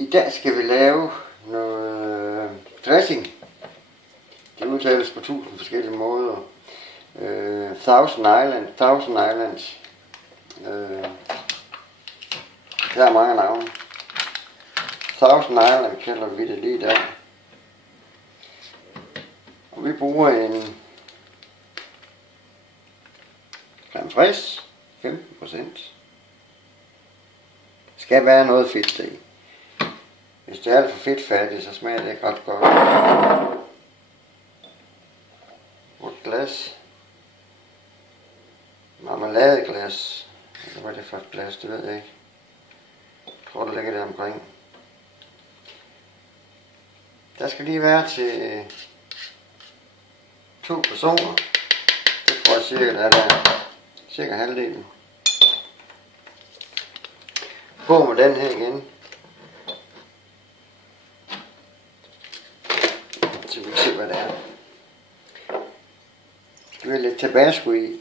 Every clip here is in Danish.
I dag skal vi lave noget dressing. Det udtales på 1000 forskellige måder. Thousand Islands. Der er mange navne. Thousand Island kalder vi det lige der. Og vi bruger en creme fraiche, 15%. Skal være noget fedt i. Hvis det er alt for fedtfattigt, så smager det ikke ret godt. Et glas. Marmeladeglas. Eller hvad er det for et glas, det ved jeg ikke. Jeg tror, det ligger der omkring. Der skal lige være til 2 personer. Det tror jeg cirka, der er der. Cirka halvdelen. På med den her igen. Så vi kan se, hvad det er. Skal vi have lidt tabasco i.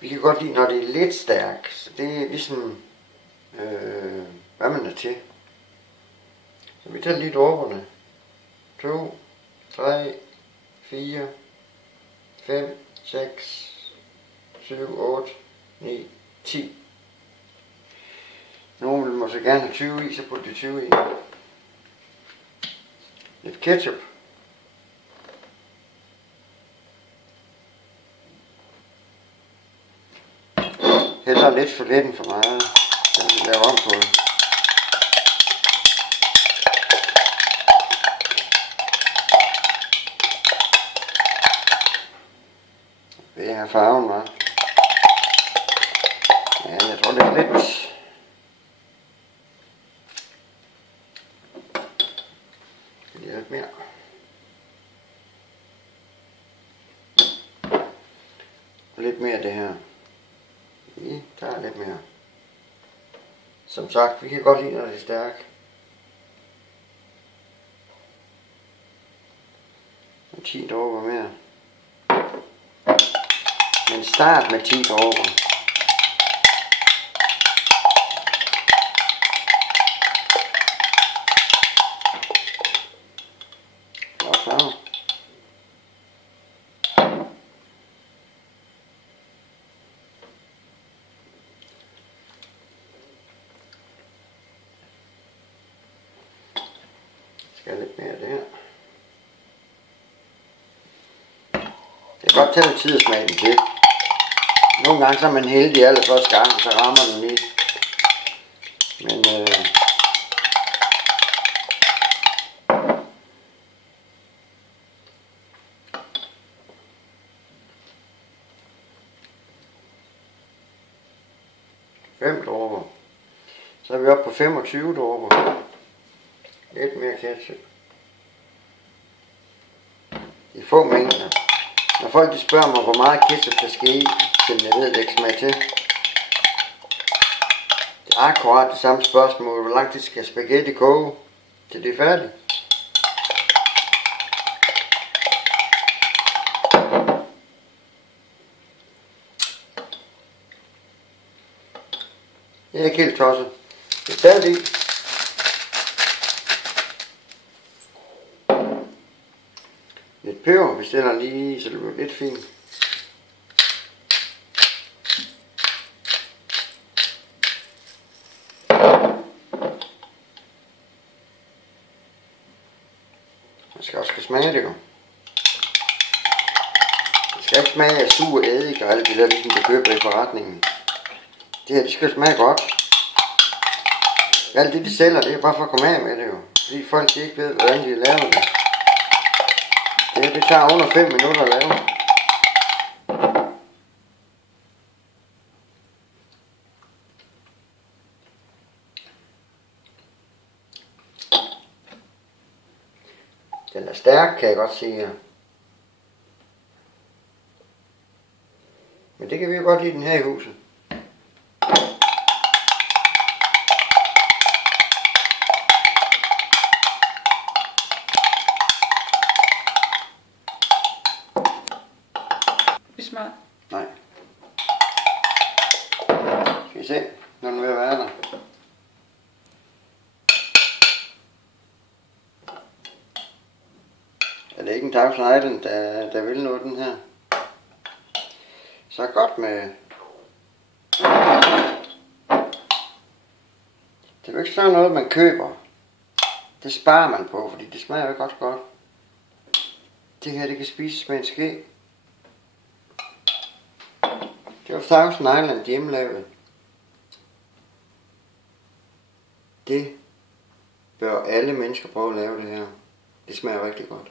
Vi kan godt lide, når det er lidt stærkt. Så det er ligesom, hvad man er til. Så vi tager lige dråberne. 2, 3, 4, 5, 6, 7, 8, 9, 10. Nogle vil måske gerne have 20 i, så putter de 20 i. Lidt ketchup. Hellere lidt for lidt end for meget. Så vil vi lave om på det. Det her farven var. Ja, jeg tror det er lidt. Lidt mere. Lidt mere det her. Vi tager lidt mere. Som sagt, vi kan godt lide, når det er stærkt. Og 10 dråber mere. Men start med 10 dråber. Og så. Skal lidt mere af det her. Det kan godt tage lidt tid at smage den til. Nogle gange så er man heldig allerførste gang, så rammer den lige. Men fem dråber. Så er vi oppe på 25 dråber. Lidt mere ketchup. I få mængder. Når folk de spørger mig, hvor meget ketchup der skal i, så jeg ved det ikke smag til. Det er akkurat det samme spørgsmål. Hvor lang tid skal spaghetti koge, til det er færdigt? Jeg er ikke helt tosset. Det er færdigt. Lidt peber, vi stiller lige, så det bliver lidt fint. Man skal også smage det jo. Det skal ikke smage af sur eddike og alt det der, ligesom du køber i forretningen. Det her, det skal smage godt. Alt det de sælger, det er bare for at komme af med det jo. Fordi folk de ikke ved, hvordan de laver det. Det tager under 5 minutter at lave. Den er stærk, kan jeg godt sige her. Men det kan vi jo godt lide den her i huset. Smart. Nej. Skal vi se. når den er ved at være der. Er det ikke en Thousand Island, der vil noget, den her? Så godt med... Det er jo ikke sådan noget, man køber. Det sparer man på, fordi det smager jo ikke godt. Det her, det kan spises med en ske. Det var Thousand Island hjemmelavet. Det bør alle mennesker prøve at lave det her. Det smager rigtig godt.